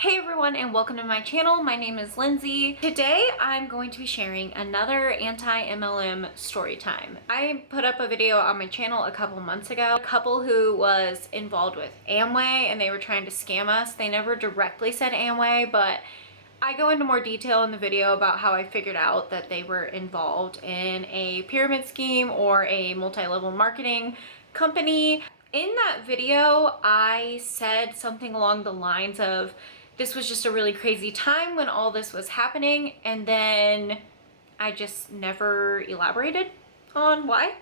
Hey everyone and welcome to my channel. My name is Lindsay. Today I'm going to be sharing another anti-MLM story time. I put up a video on my channel a couple months ago. A couple who was involved with Amway and they were trying to scam us. They never directly said Amway, but I go into more detail in the video about how I figured out that they were involved in a pyramid scheme or a multi-level marketing company. In that video, I said something along the lines of, this was just a really crazy time when all this was happening, and then I just never elaborated on why.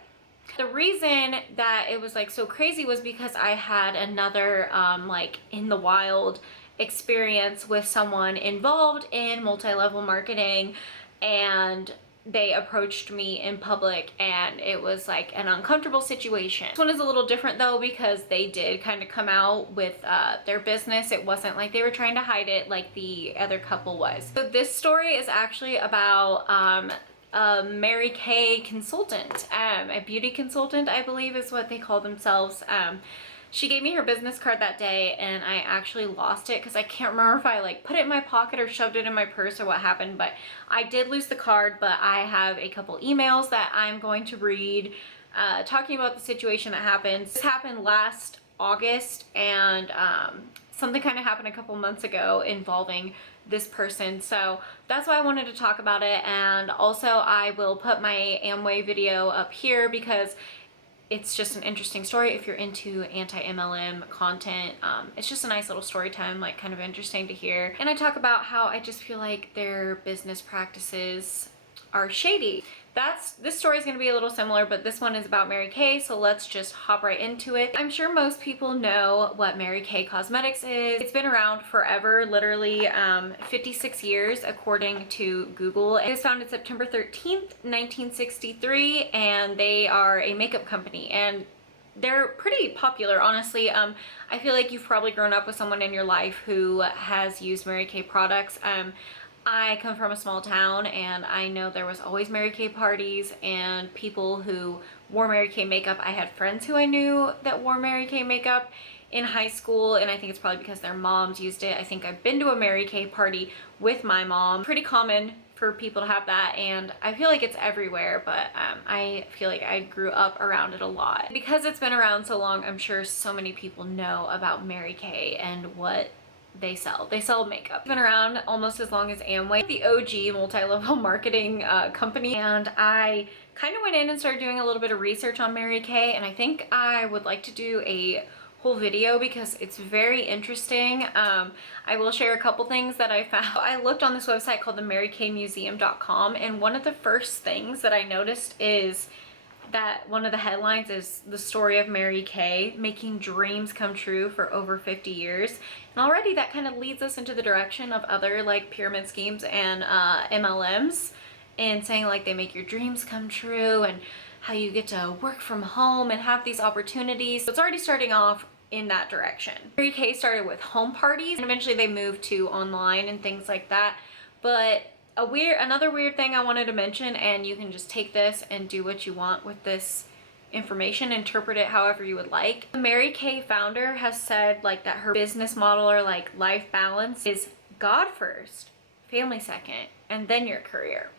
The reason that it was like so crazy was because I had another like in the wild experience with someone involved in multi-level marketing, and they approached me in public and it was like an uncomfortable situation. This one is a little different though because they did kind of come out with their business. It wasn't like they were trying to hide it like the other couple was. So this story is actually about a Mary Kay consultant, a beauty consultant, I believe is what they call themselves. She gave me her business card that day and I actually lost it because I can't remember if I like put it in my pocket or shoved it in my purse or what happened, but I did lose the card. But I have a couple emails that I'm going to read talking about the situation that happened. This happened last August, and something kind of happened a couple months ago involving this person. So that's why I wanted to talk about it. And also I will put my Amway video up here because it's just an interesting story if you're into anti-MLM content. It's just a nice little story time, like kind of interesting to hear. And I talk about how I just feel like their business practices are shady. This story is going to be a little similar, but this one is about Mary Kay, so let's just hop right into it. I'm sure most people know what Mary Kay Cosmetics is. It's been around forever, literally 56 years according to Google. It was founded September 13th, 1963, and they are a makeup company, and they're pretty popular, honestly. I feel like you've probably grown up with someone in your life who has used Mary Kay products. I come from a small town and I know there was always Mary Kay parties and people who wore Mary Kay makeup. I had friends who I knew that wore Mary Kay makeup in high school, and I think it's probably because their moms used it. I think I've been to a Mary Kay party with my mom. Pretty common for people to have that, and I feel like it's everywhere, but I feel like I grew up around it a lot. Because it's been around so long, I'm sure so many people know about Mary Kay and what they sell. They sell makeup. It's been around almost as long as Amway, the OG multi-level marketing company. And I kind of went in and started doing a little bit of research on Mary Kay, and I think I would like to do a whole video because it's very interesting. I will share a couple things that I found. I looked on this website called the MaryKayMuseum.com, and one of the first things that I noticed is that one of the headlines is the story of Mary Kay making dreams come true for over 50 years. And already that kind of leads us into the direction of other like pyramid schemes and MLMs, and saying like they make your dreams come true and how you get to work from home and have these opportunities. So it's already starting off in that direction. Mary Kay started with home parties and eventually they moved to online and things like that. But another weird thing I wanted to mention, and you can just take this and do what you want with this information, interpret it however you would like. The Mary Kay founder has said like that her business model or like life balance is God first, family second, and then your career.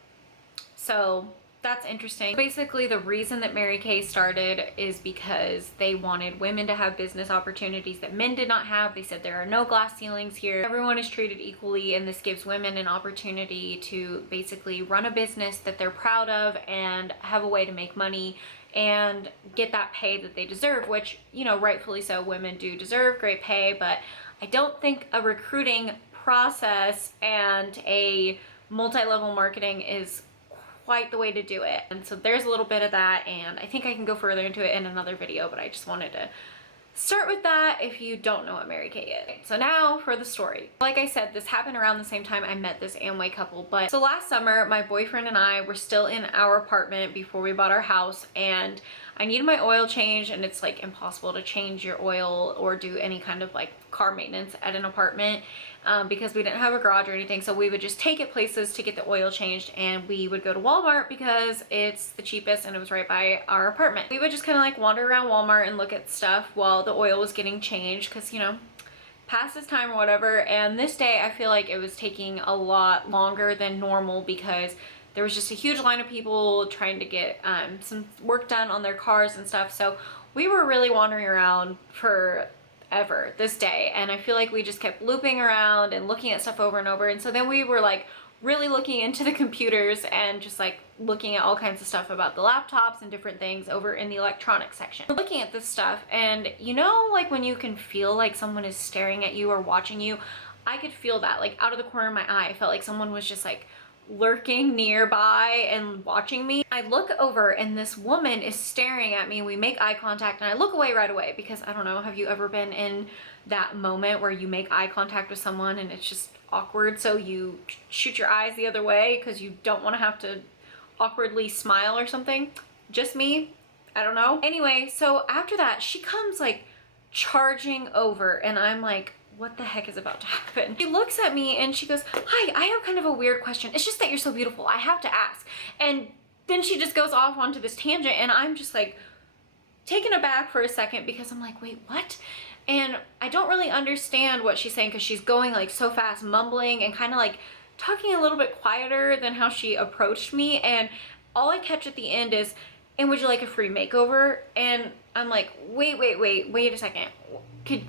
So that's interesting. Basically, the reason that Mary Kay started is because they wanted women to have business opportunities that men did not have. They said there are no glass ceilings here. Everyone is treated equally, and this gives women an opportunity to basically run a business that they're proud of and have a way to make money and get that pay that they deserve, which, you know, rightfully so, women do deserve great pay, but I don't think a recruiting process and a multi-level marketing is quite the way to do it. And so there's a little bit of that, and I think I can go further into it in another video, but I just wanted to start with that if you don't know what Mary Kay is. So now for the story. Like I said, this happened around the same time I met this Amway couple. But so last summer, my boyfriend and I were still in our apartment before we bought our house, and I needed my oil changed, and it's like impossible to change your oil or do any kind of like car maintenance at an apartment because we didn't have a garage or anything. So we would just take it places to get the oil changed, and we would go to Walmart because it's the cheapest and it was right by our apartment. We would just kind of like wander around Walmart and look at stuff while the oil was getting changed because, you know, past his time or whatever. And this day I feel like it was taking a lot longer than normal because there was just a huge line of people trying to get some work done on their cars and stuff. So we were really wandering around forever this day, and I feel like we just kept looping around and looking at stuff over and over. And so then we were like really looking into the computers and just like looking at all kinds of stuff about the laptops and different things over in the electronics section. We're looking at this stuff, and you know, like when you can feel like someone is staring at you or watching you, I could feel that like out of the corner of my eye. I felt like someone was just like lurking nearby and watching me. I look over and this woman is staring at me. We make eye contact and I look away right away because I don't know, have you ever been in that moment where you make eye contact with someone and it's just awkward, so you shoot your eyes the other way because you don't want to have to awkwardly smile or something? Just me? I don't know. Anyway, so after that she comes like charging over and I'm like, what the heck is about to happen? She looks at me and she goes, hi, I have kind of a weird question. It's just that you're so beautiful, I have to ask. And then she just goes off onto this tangent and I'm just like taken aback for a second because I'm like, wait, what? And I don't really understand what she's saying because she's going like so fast, mumbling and kind of like talking a little bit quieter than how she approached me. And all I catch at the end is, and would you like a free makeover? And I'm like, wait a second.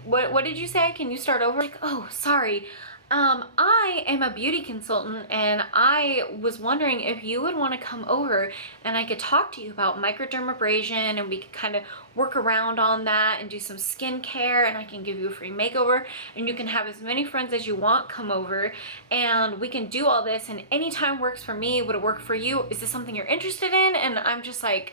What did you say? Can you start over? Like, oh, sorry. I am a beauty consultant and I was wondering if you would want to come over and I could talk to you about microdermabrasion and we could kind of work around on that and do some skincare, and I can give you a free makeover and you can have as many friends as you want come over and we can do all this, and anytime works for me. Would it work for you? Is this something you're interested in? And I'm just like,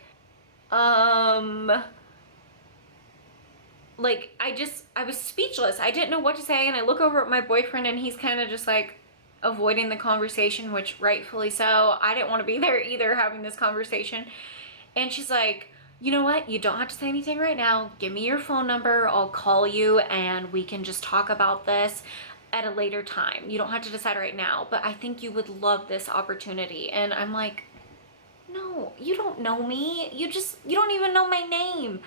like, I was speechless. I didn't know what to say, and I look over at my boyfriend and he's kind of just like avoiding the conversation, which rightfully so. I didn't want to be there either having this conversation. And she's like, you know what? You don't have to say anything right now. Give me your phone number. I'll call you and we can just talk about this at a later time. You don't have to decide right now, but I think you would love this opportunity. And I'm like, no, you don't know me. You don't even know my name.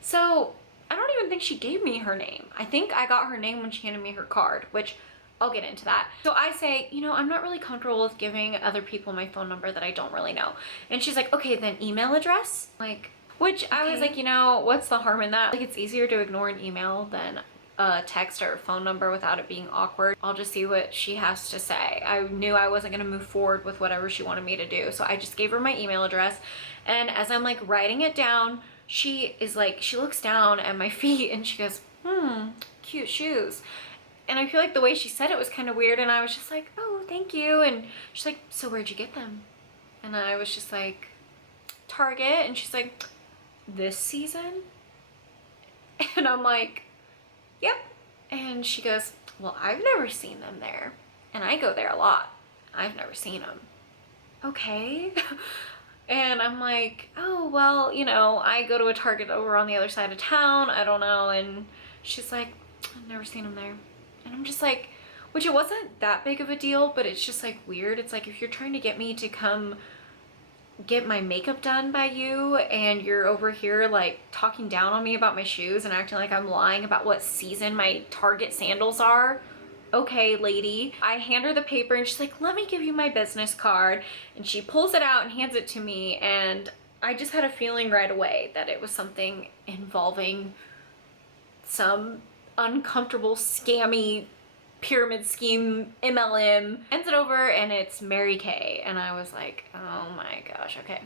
So I don't even think she gave me her name. I think I got her name when she handed me her card, which I'll get into that. So I say, you know, I'm not really comfortable with giving other people my phone number that I don't really know. And she's like, okay, then email address? Like, which okay. I was like, you know, what's the harm in that? Like, it's easier to ignore an email than a text or a phone number without it being awkward. I'll just see what she has to say. I knew I wasn't gonna move forward with whatever she wanted me to do. So I just gave her my email address. And as I'm like writing it down, she looks down at my feet and she goes, cute shoes. And I feel like the way she said it was kind of weird, and I was just like, oh, thank you. And she's like, so where'd you get them? And I was just like, Target. And she's like, this season? And I'm like, yep. And she goes, well, I've never seen them there, and I go there a lot. I've never seen them. Okay. And I'm like, oh, well, you know, I go to a Target over on the other side of town. I don't know. And she's like, I've never seen them there. And I'm just like, which it wasn't that big of a deal, but it's just like weird. It's like if you're trying to get me to come get my makeup done by you and you're over here like talking down on me about my shoes and acting like I'm lying about what season my Target sandals are. Okay, lady. I hand her the paper and she's like, let me give you my business card. And she pulls it out and hands it to me. And I just had a feeling right away that it was something involving some uncomfortable, scammy pyramid scheme, MLM. Hands it over and it's Mary Kay. And I was like, oh my gosh, okay.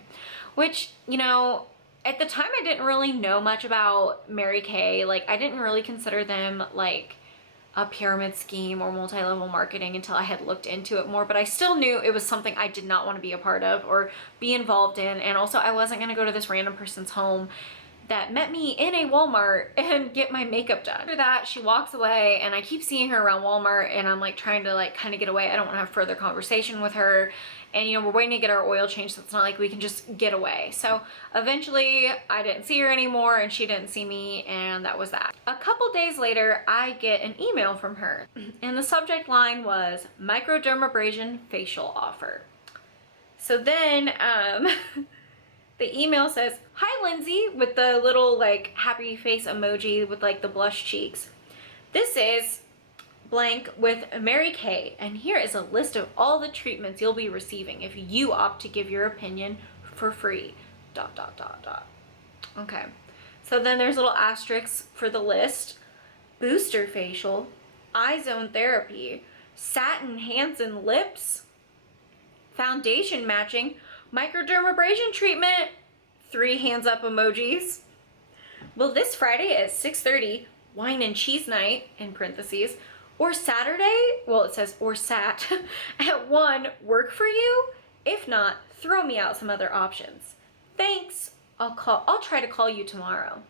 Which, you know, at the time I didn't really know much about Mary Kay. Like, I didn't really consider them like a pyramid scheme or multi-level marketing until I had looked into it more, but I still knew it was something I did not want to be a part of or be involved in. And also I wasn't going to go to this random person's home that met me in a Walmart and get my makeup done. After that, she walks away and I keep seeing her around Walmart and I'm like trying to like kind of get away. I don't want to have further conversation with her. And you know, we're waiting to get our oil changed, so it's not like we can just get away. So eventually I didn't see her anymore and she didn't see me, and that was that. A couple days later, I get an email from her and the subject line was microdermabrasion facial offer. So then the email says, hi Lindsay, with the little like happy face emoji with like the blush cheeks. This is blank with Mary Kay, and here is a list of all the treatments you'll be receiving if you opt to give your opinion for free, dot, dot, dot, dot. Okay, so then there's little asterisks for the list. Booster facial, eye zone therapy, satin hands and lips, foundation matching, microdermabrasion treatment, 3 hands up emojis. Will this Friday at 6:30, wine and cheese night, in parentheses, or Saturday, well it says or sat, at 1 work for you? If not, throw me out some other options. Thanks, I'll try to call you tomorrow.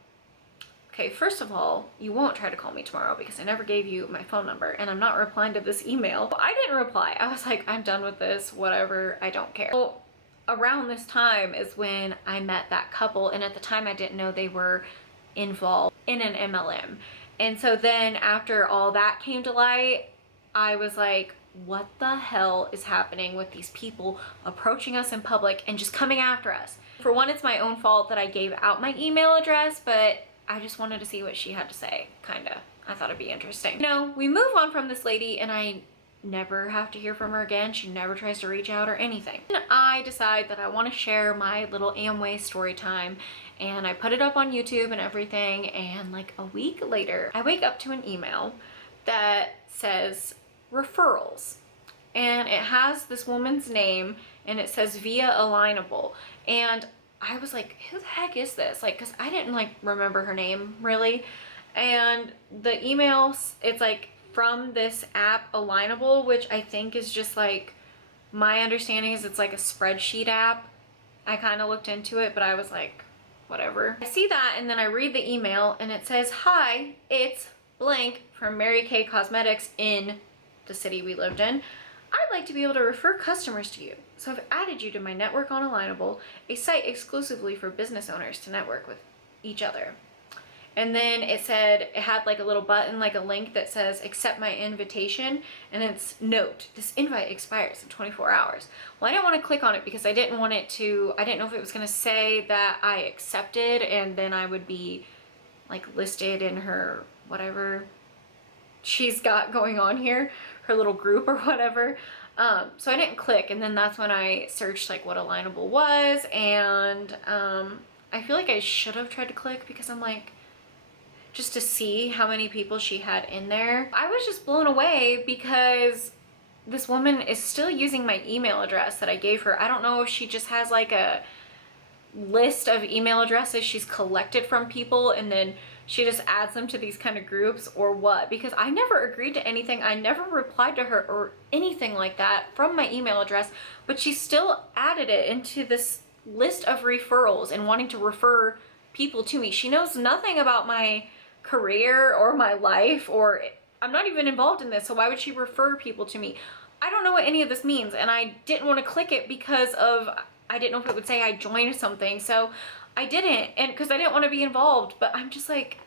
Okay, first of all, you won't try to call me tomorrow because I never gave you my phone number and I'm not replying to this email. I didn't reply. I was like, I'm done with this, whatever, I don't care. So around this time is when I met that couple, and at the time I didn't know they were involved in an MLM. And so then after all that came to light, I was like, what the hell is happening with these people approaching us in public and just coming after us? For one, it's my own fault that I gave out my email address, but I just wanted to see what she had to say, kinda. I thought it'd be interesting. No, we move on from this lady and I never have to hear from her again. She never tries to reach out or anything. And I decide that I want to share my little Amway story time, and I put it up on YouTube and everything, and like a week later, I wake up to an email that says referrals, and it has this woman's name and it says via Alignable, and I was like, who the heck is this? Like, cause I didn't like remember her name really. And the emails, it's like from this app Alignable, which I think is just like, my understanding is it's like a spreadsheet app. I kind of looked into it, but I was like, whatever. I see that, and then I read the email and it says, hi, it's blank from Mary Kay Cosmetics in the city we lived in. I'd like to be able to refer customers to you. So I've added you to my network on Alignable, a site exclusively for business owners to network with each other. And then it said, it had like a little button, like a link that says accept my invitation, and it's note, this invite expires in 24 hours. Well, I didn't want to click on it because I didn't want it to, I didn't know if it was going to say that I accepted and then I would be like listed in her whatever she's got going on here, her little group or whatever. So I didn't click, and then that's when I searched like what Alignable was, and I feel like I should have tried to click because I'm like, just to see how many people she had in there. I was just blown away because this woman is still using my email address that I gave her. I don't know if she just has like a list of email addresses she's collected from people and then she just adds them to these kind of groups or what, because I never agreed to anything. I never replied to her or anything like that from my email address, but she still added it into this list of referrals and wanting to refer people to me. She knows nothing about my career or my life, or I'm not even involved in this, so why would she refer people to me? I don't know what any of this means, and I didn't want to click it because of, I didn't know if it would say I joined something, so I didn't, and because I didn't want to be involved. But I'm just like,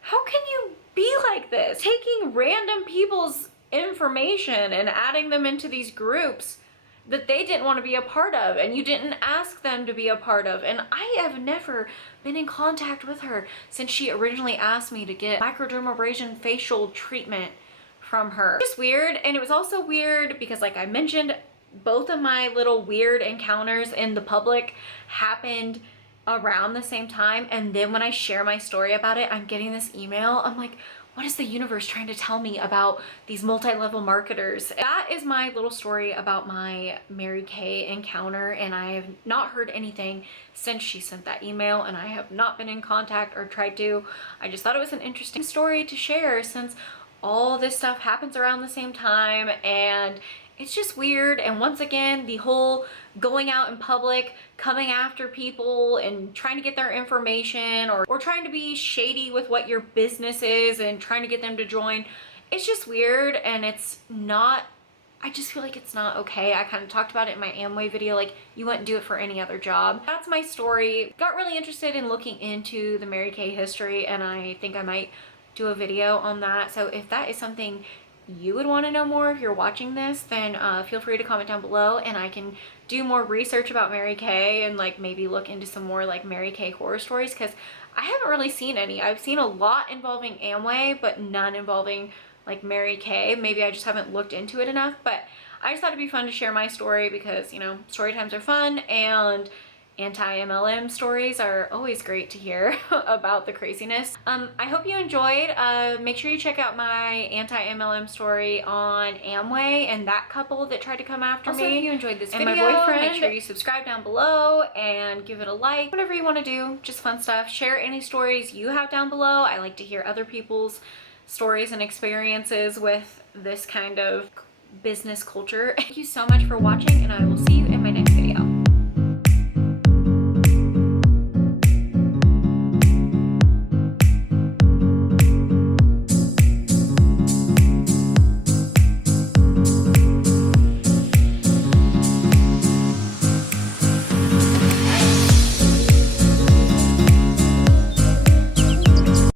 how can you be like this? Taking random people's information and adding them into these groups that they didn't want to be a part of and you didn't ask them to be a part of. And I have never been in contact with her since she originally asked me to get microdermabrasion facial treatment from her. It's weird, and it was also weird because, like I mentioned, both of my little weird encounters in the public happened around the same time, and then when I share my story about it, I'm getting this email. I'm like, what is the universe trying to tell me about these multi-level marketers? That is my little story about my Mary Kay encounter, and I have not heard anything since she sent that email, and I have not been in contact or tried to. I just thought it was an interesting story to share since all this stuff happens around the same time, and it's just weird. And once again, the whole going out in public, coming after people and trying to get their information, or trying to be shady with what your business is and trying to get them to join, it's just weird, and it's not, I just feel like it's not okay. I kind of talked about it in my Amway video, like you wouldn't do it for any other job. That's my story. Got really interested in looking into the Mary Kay history, and I think I might do a video on that. So if that is something you would want to know more if you're watching this, then feel free to comment down below, and I can do more research about Mary Kay and like maybe look into some more like Mary Kay horror stories, because I haven't really seen any. I've seen a lot involving Amway, but none involving like Mary Kay. Maybe I just haven't looked into it enough, but I just thought it'd be fun to share my story because, you know, story times are fun, and anti-MLM stories are always great to hear about the craziness. I hope you enjoyed. Make sure you check out my anti-MLM story on Amway and that couple that tried to come after me. Also, if you enjoyed this video, my boyfriend, make sure you subscribe down below and give it a like. Whatever you want to do, just fun stuff. Share any stories you have down below. I like to hear other people's stories and experiences with this kind of business culture. Thank you so much for watching, and I will see you